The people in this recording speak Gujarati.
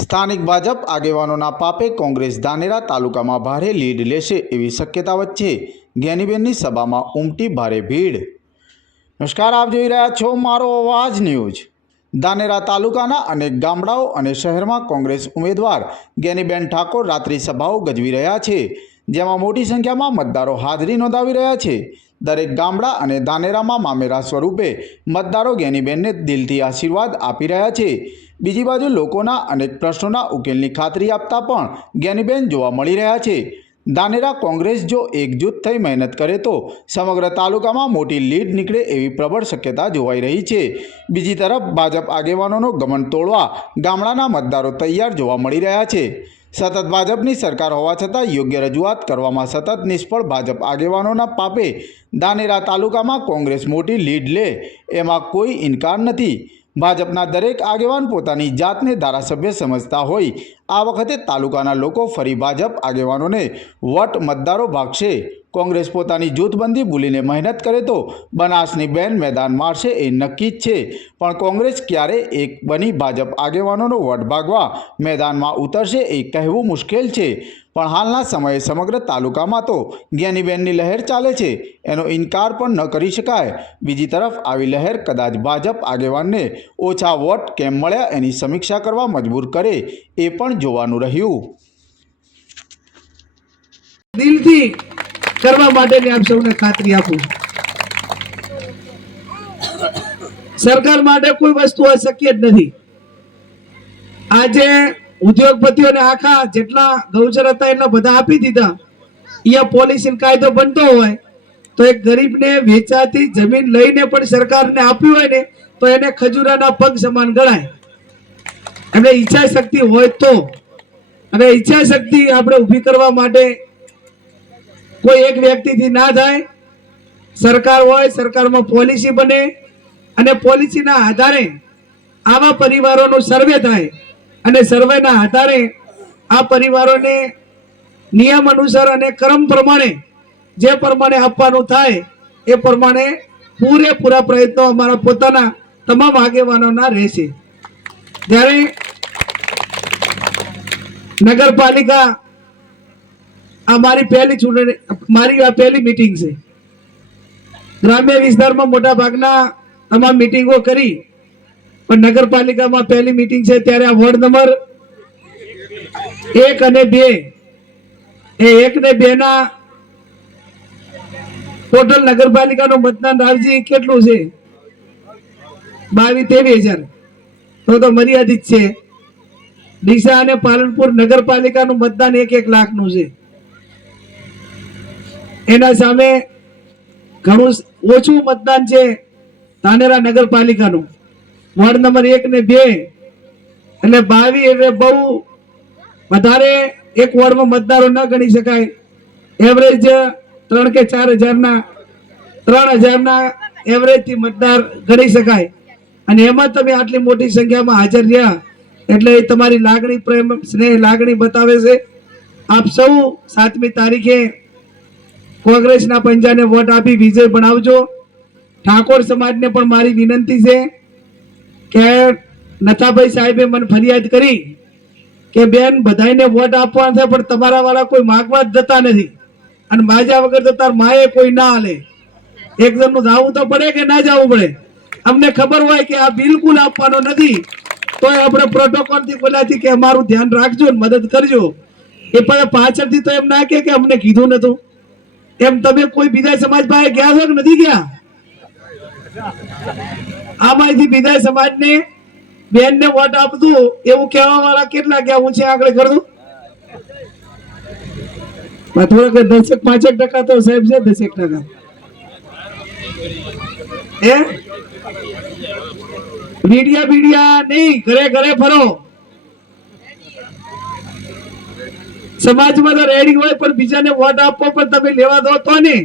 સ્થાનિક ભાજપ આગેવાનોના પાપે કોંગ્રેસ ધાનેરા તાલુકામાં ભારે લીડ લેશે એવી શક્યતા વચ્ચે જ્ઞાનીબેનની સભામાં ઉમટી ભારે ભીડ। નમસ્કાર, આપ જોઈ રહ્યા છો મારો અવાજ ન્યૂઝ। ધાનેરા તાલુકાના અનેક ગામડાઓ અને શહેરમાં કોંગ્રેસ ઉમેદવાર જ્ઞાનીબેન ઠાકોર રાત્રિ સભાઓ ગજવી રહ્યા છે, જેમાં મોટી સંખ્યામાં મતદારો હાજરી નોંધાવી રહ્યા છે। દરેક ગામડા અને ધાનેરામાં મામેરા સ્વરૂપે મતદારો જ્ઞાનીબેનને દિલથી આશીર્વાદ આપી રહ્યા છે। બીજી બાજુ લોકોના અનેક પ્રશ્નોના ઉકેલની ખાતરી આપતા પણ જ્ઞાનીબેન જોવા મળી રહ્યા છે। ધાનેરા કોંગ્રેસ જો એકજૂથ થઈ મહેનત કરે તો સમગ્ર તાલુકામાં મોટી લીડ નીકળે એવી પ્રબળ શક્યતા જોવાઈ રહી છે। બીજી તરફ ભાજપ આગેવાનોનો ગમન તોડવા ગામડાના મતદારો તૈયાર જોવા મળી રહ્યા છે। સતત ભાજપની સરકાર હોવા છતાં યોગ્ય રજૂઆત કરવામાં સતત નિષ્ફળ ભાજપ આગેવાનોના પાપે ધાનેરા તાલુકામાં કોંગ્રેસ મોટી લીડ લે એમાં કોઈ ઇનકાર નથી। ભાજપના દરેક આગેવાન પોતાની જાતને ધારાસભ્ય સમજતા હોય આ વખતે તાલુકાના લોકો ફરી ભાજપ આગેવાનોને વટ મતદારો ભાગશે। કોંગ્રેસ પોતાની જૂથબંધી ભૂલીને મહેનત કરે તો બનાસની બેન મેદાન મારશે એ નક્કી જ છે, પણ કોંગ્રેસ ક્યારે એક બની ભાજપ આગેવાનોનો વટ ભાગવા મેદાનમાં ઉતરશે એ કહેવું મુશ્કેલ છે। પણ હાલના સમયે સમગ્ર તાલુકામાં તો જ્ઞાનીબેનની લહેર ચાલે છે, એનો ઇનકાર પણ ન કરી શકાય। બીજી તરફ આવી લહેર કદાચ ભાજપ આગેવાનને ઓછા વોટ કેમ મળ્યા એની સમીક્ષા કરવા મજબૂર કરે એ પણ જોવાનું રહ્યું। દિલથી કરવા માટેની આપ સૌને ખાતરી આપું, સરકાર માટે કોઈ વસ્તુ અશક્ય જ નથી। આજે ઉદ્યોગપતિઓને આખા જેટલા ગૌચર હતા એટલા બધા આપી દીધા। અહીંયા પોલિસી કાયદો બનતો હોય તો એક ગરીબને વેચાતી જમીન લઈને પણ સરકારને આપ્યું હોય ને તો એને ખજૂરાના પગ સમાન ગણાય। એમને ઈચ્છા શક્તિ હોય તો, અને ઈચ્છા શક્તિ આપણે ઊભી કરવા માટે કોઈ એક વ્યક્તિથી ના થાય। સરકાર હોય, સરકારમાં પોલિસી બને અને પોલિસીના આધારે આવા પરિવારોનો સર્વે થાય અને સર્વેના આધારે આ પરિવારોને નિયમ અનુસાર અને ક્રમ પ્રમાણે જે પ્રમાણે આપવાનું થાય એ પ્રમાણે પૂરેપૂરા પ્રયત્નો અમારા પોતાના તમામ આગેવાનોના રહેશે। જ્યારે નગરપાલિકા આ મારી પહેલી ચૂંટણી, મારી આ પહેલી મીટિંગ છે। ગ્રામ્ય વિસ્તારમાં મોટા ભાગના તમામ મીટિંગો કરી, પણ નગરપાલિકામાં પહેલી મીટિંગ છે ત્યારે આ વોર્ડ નંબર 1 અને 2 એ 1 ને 2 ના ટોટલ નગરપાલિકાનું મતદાન રાવજી કેટલું છે? 22-23 હજાર, તો મર્યાદિત છે। ડીસા અને પાલનપુર નગરપાલિકાનું મતદાન 1-1 લાખનું છે। એના સામે ઘણું ઓછું મતદાન છે ધાનેરા નગરપાલિકાનું, વોર્ડ નંબર 1 ને 2 એટલે 22 એટલે બહુ વધારે એક વોર્ડમાં મતદારો ન ગણી શકાય। એવરેજ 3 કે 4 હજારના 3000ના એવરેજથી મતદાર ગણી શકાય। અને એમાં તમે આટલી મોટી સંખ્યામાં હાજર રહ્યા એટલે તમારી લાગણી, પ્રેમ, સ્નેહ, લાગણી બતાવે છે। આપ સૌ 7મી તારીખે કોંગ્રેસના પંજાને વોટ આપી વિજય બનાવજો। ઠાકોર સમાજને પણ મારી વિનંતી છે કે નથાભાઈ સાહેબે મને ફરિયાદ કરી કે બેન બધાને વોટ આપવા છે પણ તમારા વાળા કોઈ માગવા જ જતા નથી, અને માજા વગર તો તાર માએ કોઈ ના હાલે। એક જણનું જાવું તો પડે કે ના જવું પડે? અમને ખબર હોય કે આ બિલકુલ આપવાનો નથી તો આપણે પ્રોટોકોલ થી બોલાથી કે અમારું ધ્યાન રાખજો ને મદદ કરજો। એ પણ પાછળથી તો એમ ના કે અમને કીધું નતું। એમ તમે કોઈ બીજા સમાજ પાસે ગયા છો કે નથી ગયા? આમાંથી બીજા સમાજને બેનને વોટ આપતું એવું કહેવા વાળા કેટલા ગયા? ઊંચે આગળ કરું થોડોક 10-5% તો સાહેબ છે, 10% એ મીડિયા નહીં, ઘરે ઘરે ફરો। સમાજમાં તો રેડી હોય પણ બીજાને વોટ આપવો પણ તમે લેવા દો તો ને।